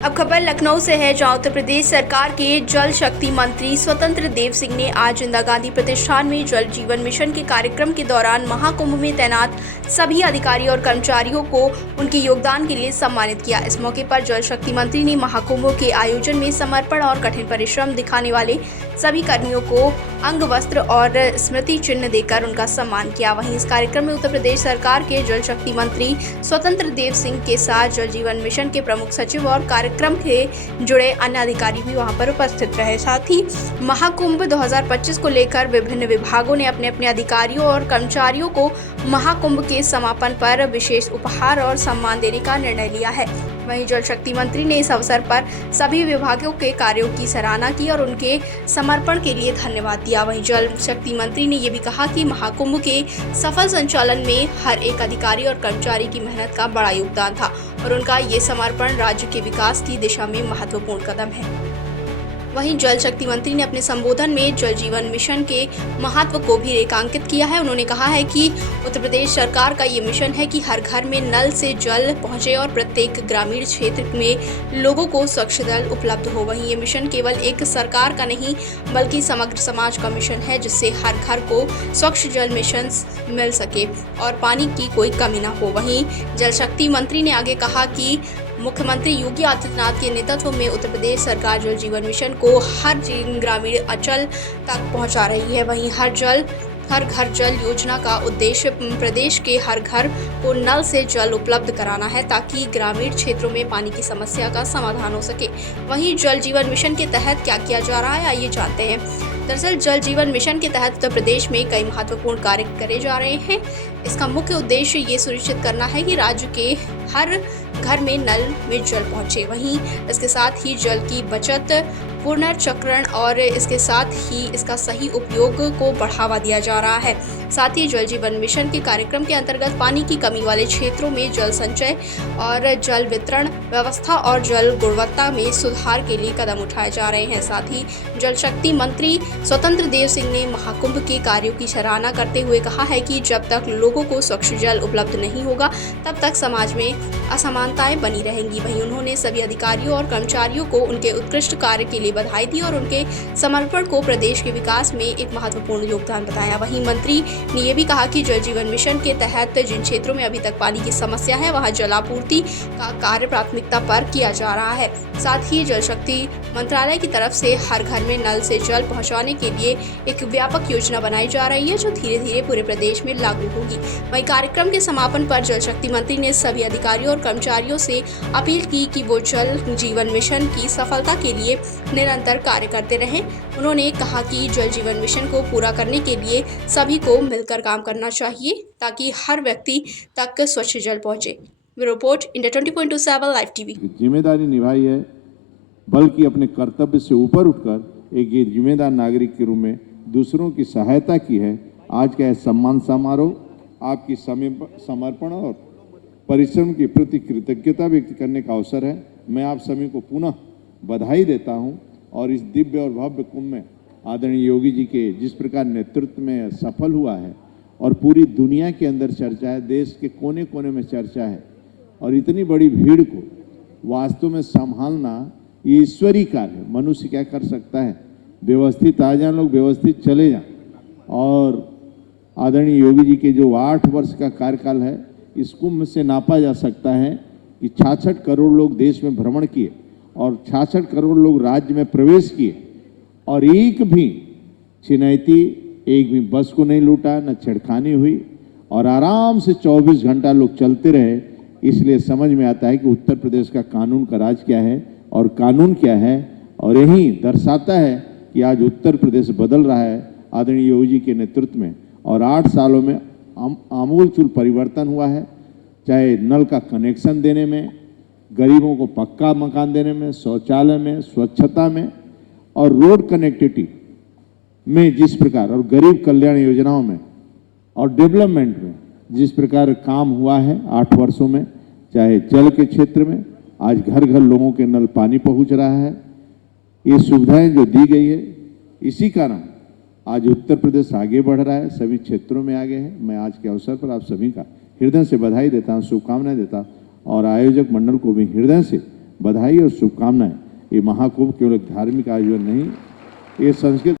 अब खबर लखनऊ से है, जहां उत्तर प्रदेश सरकार के जल शक्ति मंत्री स्वतंत्र देव सिंह ने आज इंदिरा गांधी प्रतिष्ठान में जल जीवन मिशन के कार्यक्रम के दौरान महाकुंभ में तैनात सभी अधिकारी और कर्मचारियों को उनके योगदान के लिए सम्मानित किया। इस मौके पर जल शक्ति मंत्री ने महाकुंभ के आयोजन में समर्पण और कठिन परिश्रम दिखाने वाले सभी कर्मियों को अंग वस्त्र और स्मृति चिन्ह देकर उनका सम्मान किया। वहीं इस कार्यक्रम में उत्तर प्रदेश सरकार के जल शक्ति मंत्री स्वतंत्र देव सिंह के साथ जल जीवन मिशन के प्रमुख सचिव और कार्यक्रम से जुड़े अन्य अधिकारी भी वहां पर उपस्थित रहे। साथ ही महाकुंभ 2025 को लेकर विभिन्न विभागों ने अपने अपने अधिकारियों और कर्मचारियों को महाकुंभ के समापन पर विशेष उपहार और सम्मान देने का निर्णय लिया है। वहीं जल शक्ति मंत्री ने इस अवसर पर सभी विभागों के कार्यों की सराहना की और उनके समर्पण के लिए धन्यवाद दिया। वहीं जल शक्ति मंत्री ने ये भी कहा कि महाकुंभ के सफल संचालन में हर एक अधिकारी और कर्मचारी की मेहनत का बड़ा योगदान था और उनका ये समर्पण राज्य के विकास की दिशा में महत्वपूर्ण कदम है। वहीं जल शक्ति मंत्री ने अपने संबोधन में जल जीवन मिशन के महत्व को भी रेखांकित किया है। उन्होंने कहा है कि उत्तर प्रदेश सरकार का ये मिशन है कि हर घर में नल से जल पहुंचे और प्रत्येक ग्रामीण क्षेत्र में लोगों को स्वच्छ जल उपलब्ध हो। वहीं ये मिशन केवल एक सरकार का नहीं बल्कि समग्र समाज का मिशन है, जिससे हर घर को स्वच्छ जल मिशन मिल सके और पानी की कोई कमी न हो। वहीं जल शक्ति मंत्री ने आगे कहा कि मुख्यमंत्री योगी आदित्यनाथ के नेतृत्व में उत्तर प्रदेश सरकार जल जीवन मिशन को हर ग्रामीण अंचल तक पहुंचा रही है। वहीं हर घर जल योजना का उद्देश्य प्रदेश के हर घर को नल से जल उपलब्ध कराना है, ताकि ग्रामीण क्षेत्रों में पानी की समस्या का समाधान हो सके। वहीं जल जीवन मिशन के तहत क्या किया जा रहा है, आइए जानते हैं। दरअसल जल जीवन मिशन के तहत उत्तर प्रदेश में कई महत्वपूर्ण कार्य करे जा रहे हैं। इसका मुख्य उद्देश्य ये सुनिश्चित करना है कि राज्य के हर घर में नल में जल पहुंचे। वहीं इसके साथ ही जल की बचत, पुनर्चक्रण और इसके साथ ही इसका सही उपयोग को बढ़ावा दिया जा रहा है। साथ ही जल जीवन मिशन के कार्यक्रम के अंतर्गत पानी की कमी वाले क्षेत्रों में जल संचय और जल वितरण व्यवस्था और जल गुणवत्ता में सुधार के लिए कदम उठाए जा रहे हैं। साथ ही जल शक्ति मंत्री स्वतंत्र देव सिंह ने महाकुंभ के कार्यों की सराहना करते हुए कहा है कि जब तक लोगों को स्वच्छ जल उपलब्ध नहीं होगा, तब तक समाज में असमानताएं बनी रहेंगी। वहीं उन्होंने सभी अधिकारियों और कर्मचारियों को उनके उत्कृष्ट कार्य के लिए बधाई दी और उनके समर्पण को प्रदेश के विकास में एक महत्वपूर्ण योगदान बताया। वहीं मंत्री ने यह भी कहा कि जल जीवन मिशन के तहत जिन क्षेत्रों में अभी तक पानी की समस्या है, वहां जलापूर्ति का कार्य प्राथमिकता पर किया जा रहा है। साथ ही जल शक्ति मंत्रालय की तरफ से हर घर में नल से जल पहुंचाने के लिए एक व्यापक योजना बनाई जा रही है, जो धीरे धीरे पूरे प्रदेश में लागू होगी। वहीं कार्यक्रम के समापन पर जल शक्ति मंत्री ने सभी अधिकारियों और कर्मचारियों से अपील की कि वो जल जीवन मिशन की सफलता के लिए निरंतर कार्य करते रहें। उन्होंने कहा कि जल जीवन मिशन को पूरा करने के लिए सभी को मिलकर काम करना चाहिए, ताकि हर व्यक्ति तक स्वच्छ जल पहुंचे। Report India 20.7 live TV. जिम्मेदारी निभाई है, बल्कि अपने कर्तव्य से ऊपर उठकर एक ये जिम्मेदार नागरिक के रूप में दूसरों की सहायता की है। आज का यह सम्मान समारोह आपकी समर्पण और परिश्रम के प्रति कृतज्ञता व्यक्त करने का अवसर है। मैं आप सभी को पुनः बधाई देता हूं और इस दिव्य और भव्य कुंभ में आदरणीय योगी जी के जिस प्रकार नेतृत्व में सफल हुआ है और पूरी दुनिया के अंदर चर्चा है, देश के कोने कोने में चर्चा है, और इतनी बड़ी भीड़ को वास्तव में संभालना ये ईश्वरीय कार्य है। मनुष्य क्या कर सकता है? व्यवस्थित आ जाए लोग, व्यवस्थित चले जाएं। और आदरणीय योगी जी के जो 8 वर्ष का कार्यकाल है, इस कुंभ से नापा जा सकता है कि 66 करोड़ लोग देश में भ्रमण किए और 66 करोड़ लोग राज्य में प्रवेश किए, और एक भी छिनैती, एक भी बस को नहीं लूटा, न छेड़खानी हुई, और आराम से 24 घंटा लोग चलते रहे। इसलिए समझ में आता है कि उत्तर प्रदेश का कानून का राज क्या है और कानून क्या है, और यही दर्शाता है कि आज उत्तर प्रदेश बदल रहा है आदरणीय योगी जी के नेतृत्व में। और 8 सालों में आमूलचूल परिवर्तन हुआ है, चाहे नल का कनेक्शन देने में, गरीबों को पक्का मकान देने में, शौचालय में, स्वच्छता में और रोड कनेक्टिविटी में जिस प्रकार, और गरीब कल्याण योजनाओं में और डेवलपमेंट में जिस प्रकार काम हुआ है 8 वर्षों में, चाहे जल के क्षेत्र में, आज घर घर लोगों के नल पानी पहुंच रहा है। ये सुविधाएं जो दी गई है, इसी कारण आज उत्तर प्रदेश आगे बढ़ रहा है, सभी क्षेत्रों में आगे है। मैं आज के अवसर पर आप सभी का हृदय से बधाई देता हूँ, शुभकामनाएं देता हूँ, और आयोजक मंडल को भी हृदय से बधाई और शुभकामनाएं। ये महाकुंभ केवल एक धार्मिक आयोजन नहीं, ये संस्कृत